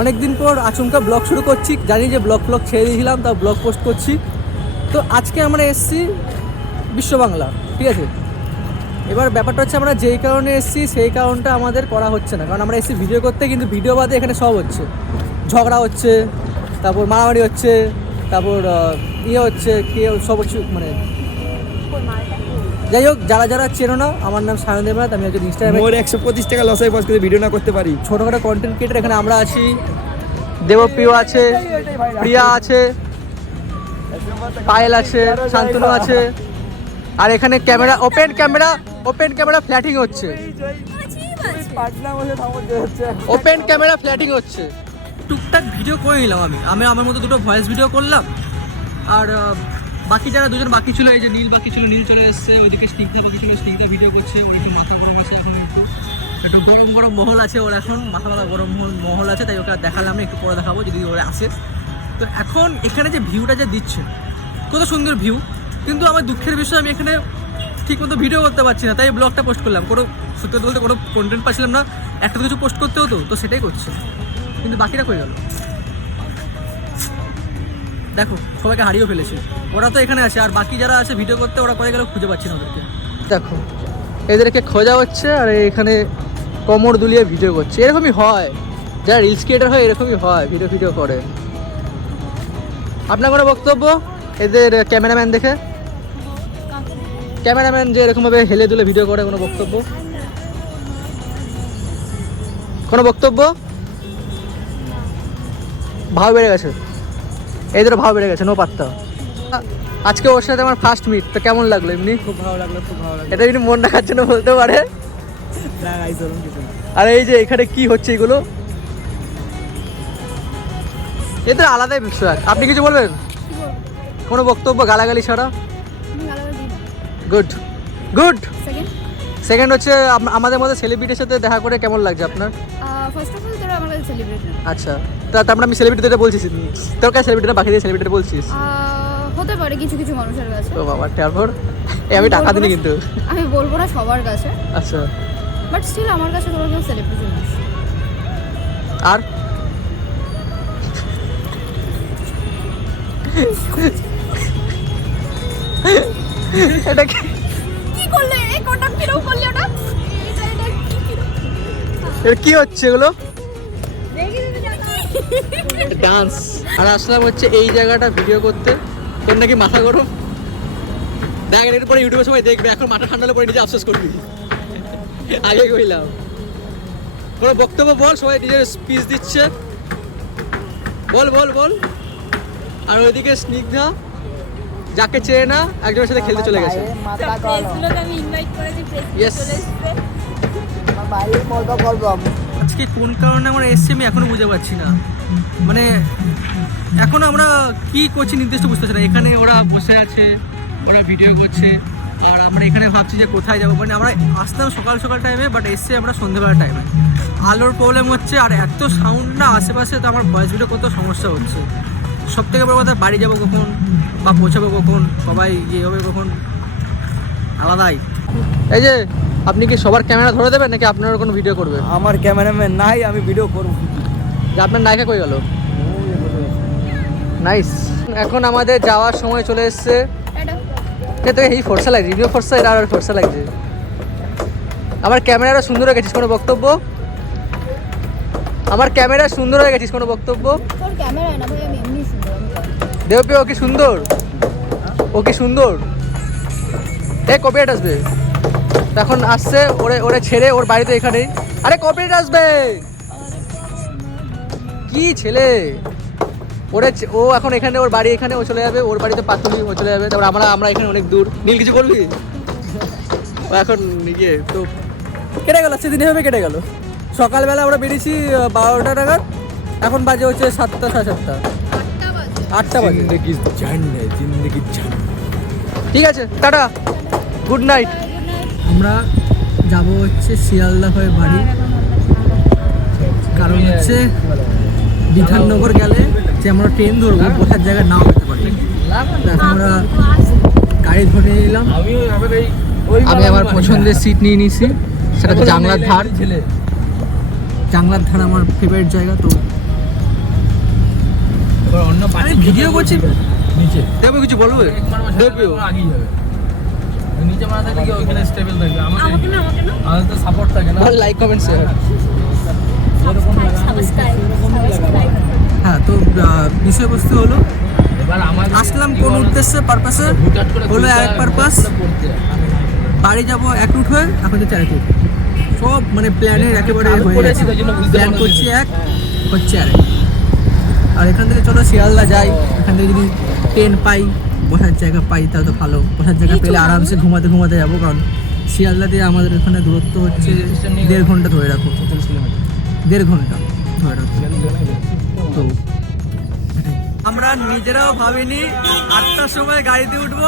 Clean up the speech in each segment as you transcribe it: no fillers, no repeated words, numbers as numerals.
অনেকদিন পর আচমকা ব্লগ শুরু করছি, জানি যে ব্লগ ছেড়ে দিয়েছিলাম, তাও ব্লগ পোস্ট করছি। তো আজকে আমরা এসেছি বিশ্ব বাংলা, ঠিক আছে। এবার ব্যাপারটা হচ্ছে আমরা যেই কারণে এসেছি সেই কারণটা আমাদের করা হচ্ছে না, কারণ আমরা এসেছি ভিডিও করতে, কিন্তু ভিডিও বাদে এখানে সব হচ্ছে, ঝগড়া হচ্ছে, তারপর মারামারি হচ্ছে, তারপর ইয়ে হচ্ছে কি সব হচ্ছে, মানে যাই হোক, যারা যারা চেনো না, আমার নাম সায়ন দেবনাথ, আমি একজন ইনস্টাগ্রামে মোর 125 টাকা লস হয় যদি ভিডিও না করতে পারি। ছোটোখাটো কন্টেন্ট ক্রিয়েটার। এখানে আমরা আছি, দেবপ্রিয় আছে, প্রিয়া আছে, পায়েল আছে, শান্তনু আছে, আর এখানে ক্যামেরা ওপেন ক্যামেরা ফ্ল্যাটিং হচ্ছে, ওপেন ক্যামেরা ফ্ল্যাটিং হচ্ছে। টুকটাক ভিডিও করে নিলাম আমি আমার মতো দুটো ভয়েস ভিডিও করলাম। আর বাকি যারা দুজন বাকি ছিল, এই যে নীল বাকি ছিল, নীল চলে এসছে, ওইদিকে স্নিগ্ধা বাকি ছিল, স্নিগ্ধা ভিডিও করছে, ওর একটু মাথা গরম আছে এখন, একটু গরম মহল আছে ওর, এখন মাথা গরম মহল আছে, তাই ওকে দেখালাম না, একটু পরে দেখাবো যদি ওরা আসে। তো এখন এখানে যে ভিউটা যে দিচ্ছে, কত সুন্দর ভিউ, কিন্তু আমার দুঃখের বিষয় আমি এখানে ঠিক মতো ভিডিও করতে পারছি না, তাই ব্লগটা পোস্ট করলাম। কোনো সত্যি বলতে কোনো কন্টেন্ট পাচ্ছিলাম না, একটা কিছু পোস্ট করতে হতো, তো সেটাই করছে, কিন্তু বাকিটা কই গেল। দেখো সবাইকে হারিয়েও ফেলেছি, ওরা তো এখানে আছে, আর বাকি যারা আছে ভিডিও করতে, ওরা করে গেলেও খুঁজে পাচ্ছি না ওদেরকে। দেখো এদেরকে খোঁজা হচ্ছে, আর এখানে কোমর দুলিয়ে ভিডিও করছে। এরকমই হয়, যারা রিলস ক্রিয়েটার হয় এরকমই হয়, ভিডিও করে। আপনার কোনো বক্তব্য এদের ক্যামেরাম্যান দেখে? ক্যামেরাম্যান যে এরকমভাবে হেলে দুলে ভিডিও করে, কোনো বক্তব্য? ভাও বেড়ে গেছে, এদের ভাও বেড়ে গেছে, নো পাত্তা। আজকে ওর সাথে আমার ফার্স্ট মিট, তো কেমন লাগলো? এমনি খুব ভালো লাগলো। এটা যদি মন রাখার জন্য বলতে পারে। আর এই যে এখানে কি হচ্ছে এগুলো, এদের আলাদাই বিষয়। আপনি কিছু বলবেন? কোনো বক্তব্য গালাগালি ছাড়া? গুড। সেকেন্ড হচ্ছে আমাদের মধ্যে সেলিব্রিটির সাথে দেখা করে কেমন লাগছে আপনার? ফার্স্ট অফ অল তোরা আমার কাছে সেলিব্রিটি। আচ্ছা, তারপরে আমি সেলিব্রিটিদের বলছিস, তোর কাছে সেলিব্রিটিরা বাকি দিয়ে সেলিব্রিটি বলছিস? হতে পারে কিছু কিছু মানুষের কাছে। ও বাবা, তারপর আমি টাকা দিই কিন্তু আমি বলবো না সবার কাছে। আচ্ছা, বাট স্টিল আমার কাছে তোরা কেউ সেলিব্রিটি না। আর এটা কি করলে? এই কোনটা কিরকম করলি ওটা? এটা কি হচ্ছে এগুলো? দেখি তুমি জানো ডান্স। আর আসলাম হচ্ছে এই জায়গাটা ভিডিও করতে, তোর নাকি মাথা গরম। দেখ এরপরে ইউটিউবে সবাই দেখবে, এখন মাথা ঠান্ডা পরে নিজে আফসোস করবি। আগে কইলাম, কোনো বক্তব্য বল, সবাই নিজের স্পিচ দিচ্ছে, বল। আর ওইদিকে স্নিগ্ধা, যাকে চেয়ে না, একজনের সাথে খেলতে চলে গেছে। আমি ইনভাইট করেছি, Yes. আজকে কোন কারণে আমরা এসছি আমি এখনো বুঝতে পারছি না, মানে এখনো আমরা কি করছি নির্দিষ্ট বুঝতে পারছি না। এখানে ওরা বসে আছে, ওরা ভিডিও করছে, আর আমরা এখানে ভাবছি যে কোথায় যাবো। মানে আমরা আসতাম সকাল টাইমে, বাট এসছি আমরা সন্ধ্যেবেলা টাইমে। আলোর প্রবলেম হচ্ছে, আর এত সাউন্ড না আশেপাশে, তো আমার ভয়েস ভিডিও করতে সমস্যা হচ্ছে। সব থেকে বড় কথা, বাড়ি যাবো কখন বা পৌঁছাবো কখন, সবাই ইয়ে হবে কখন, আলাদাই। এই যে আপনি কি সবার ক্যামেরা ধরে দেবেন, নাকি আপনার কোনো ভিডিও করবে? আমার ক্যামেরাম্যান নাই, আমি ভিডিও করব। যে আপনার নায়িকা কই গেল? নাইস। এখন আমাদের যাওয়ার সময় চলে এসছে। তো এই ফর্সা লাগছে, রিভিউ ফর্সা, এটা আর ফর্সা লাগছে। আমার ক্যামেরাটা সুন্দর হয়ে গেছিস, কোনো বক্তব্য? আমার ক্যামেরা সুন্দর হয়ে গেছিস, কোনো বক্তব্য? তোর ক্যামেরা না ভাই, আমি এমনি সুন্দর। দেবপি, ও কি সুন্দর, ও কি সুন্দর। কপিরাইট আসবে এখন, আসছে ওরে ছেড়ে ওর বাড়িতে এখানেই। আরে কপিরাইট আসবে, কি ছেলে ও এখন এখানে, ওর বাড়ি এখানে, ও চলে যাবে ওর বাড়িতে, পাতুলি ও চলে যাবে। তারপর আমরা এখানে অনেক দূর। নীল কিছু বলবি? ও এখন ইয়ে তো কেটে গেল, সেদিন এভাবে কেটে গেল। সকালবেলা আমরা বেরিয়েছি 12টা নাগাদ, এখন বাজে হচ্ছে 7টা, সাড়ে 7টা, 8টা বাজে। জিন্দগি জান। ঠিক আছে, টাটা, গুড নাইট। আমরা যাবো হচ্ছে শিয়ালদা হয়ে বাড়ি, কারণ হচ্ছে বিধাননগর গেলে যে আমরা ট্রেন ধরবো, বসার জায়গায় নাও পেতে পারি। এখন আমরা গাড়ি ধরে নিলাম, আমি আমার পছন্দের সিট নিয়ে নিয়েছি, সেটা জানলার ধার। জানলার ধার আমার ফেভারিট জায়গা, তো এবার অন্য আরে ভিডিও করছি নিচে দেবো কিছু বলবো দেবো আগেই যাবে নিচে মারা থাকলে কি ওখানে স্টেবল থাকবে আমাকে না আমাকে না আমাদের তো সাপোর্ট থাকে না লাইক কমেন্ট শেয়ার সাবস্ক্রাইব হ্যাঁ তো বিষয়বস্তু হলো এবার আমাদের আসলাম কোন উদ্দেশ্যে পারপাসে হলো এক পারপাস বাড়ি যাব এক রুট হয়ে এখন যে 4 রুট সব মানে প্ল্যানের একেবারে হয়ে গেছে প্ল্যান করছি এক হচ্ছে আর এখান থেকে চলো শিয়ালদা যাই এখান থেকে যদি ট্রেন পাই বসার জায়গা পাই তাহলে তো ভালো বসার জায়গা পেলে আরামসে ঘুমাতে যাবো কারণ শিয়ালদা দিয়ে আমাদের এখানে দূরত্ব হচ্ছে 1.5 ঘন্টা ধরে রাখো 1.5 ঘন্টা ধরে রাখো তো আমরা নিজেরাও ভাবিনি 8টার সময় গাড়িতে উঠবো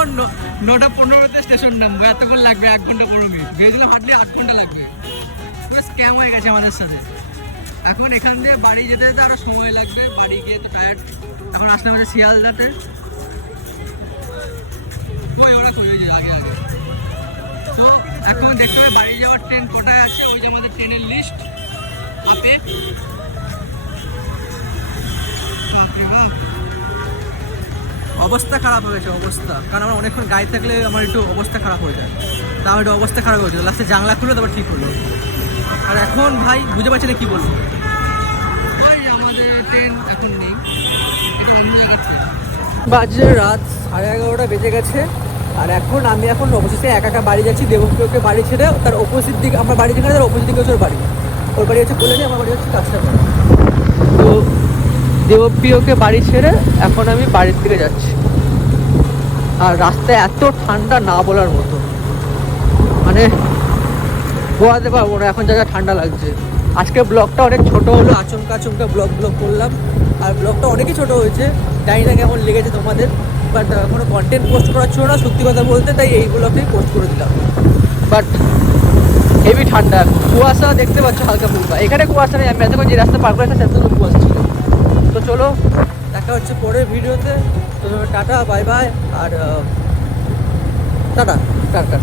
9:15-তে স্টেশন নামবো এতক্ষণ লাগবে 1 ঘন্টা 15 মিনিট ভেবেছিলাম হাঁটলে 8 ঘন্টা লাগবে পুরো স্ক্যাম হয়ে গেছে আমাদের সাথে এখন এখান দিয়ে বাড়ি যেতে যেতে আরো সময় লাগবে বাড়ি গিয়ে তো টায়ার্ড এখন আসলাম হচ্ছে শিয়ালদাতে ওরা কই যে আগে তো এখন দেখতে হবে বাড়ি যাওয়ার ট্রেন কোটায় আছে ওই যে আমাদের ট্রেনের লিস্ট আপে অবস্থা খারাপ হয়ে গেছে অবস্থা কারণ আমার অনেকক্ষণ গাড়ি থাকলে আমার একটু অবস্থা খারাপ হয়ে যায় তা আমার একটু অবস্থা খারাপ হয়ে যায় লাস্টে জানলা খুলে তারপর ঠিক হলো আর এখন ভাই বুঝতে পারছি না কী বলবো ভাই আমাদের ট্রেন এখন নেই এটা অন্য জায়গার ট্রেন বাজে রাত 11:30 বেজে গেছে আর আমি এখন অবশেষে একা বাড়ি যাচ্ছি দেবপ্রিয়কে বাড়ি ছেড়ে তার অপোজিট দিকে আমার বাড়ি যেখানে তার অপোজিট দিকে হচ্ছে ওর বাড়ি হচ্ছে কল্যাণী আমার বাড়ি হচ্ছে কাছাকাছি তো দেবপ্রিয়কে বাড়ি ছেড়ে এখন আমি বাড়ির দিকে যাচ্ছি আর রাস্তায় এত ঠান্ডা না বলার মতো মানে বোঝাতে পারবো না এখন যা ঠান্ডা লাগছে আজকে ব্লগটা অনেক ছোট হলো আচমকা ব্লগ করলাম আর ব্লগটা অনেকই ছোট হয়েছে জানি না কেমন লেগেছে তোমাদের বাট কোনো কন্টেন্ট পোস্ট করার ছিল না সত্যি কথা বলতে তাই এই ব্লগটাই পোস্ট করে দিলাম বাট হেভি ঠান্ডা কুয়াশা দেখতে পাচ্ছ হালকা ফুলকা এখানে কুয়াশা নেই আমি এতক্ষণ যে রাস্তা পার করে সেটা তো কুয়াশা ছিল তো চলো দেখা হচ্ছে পরের ভিডিওতে তো টাটা বাই বাই আর টাটা টাটা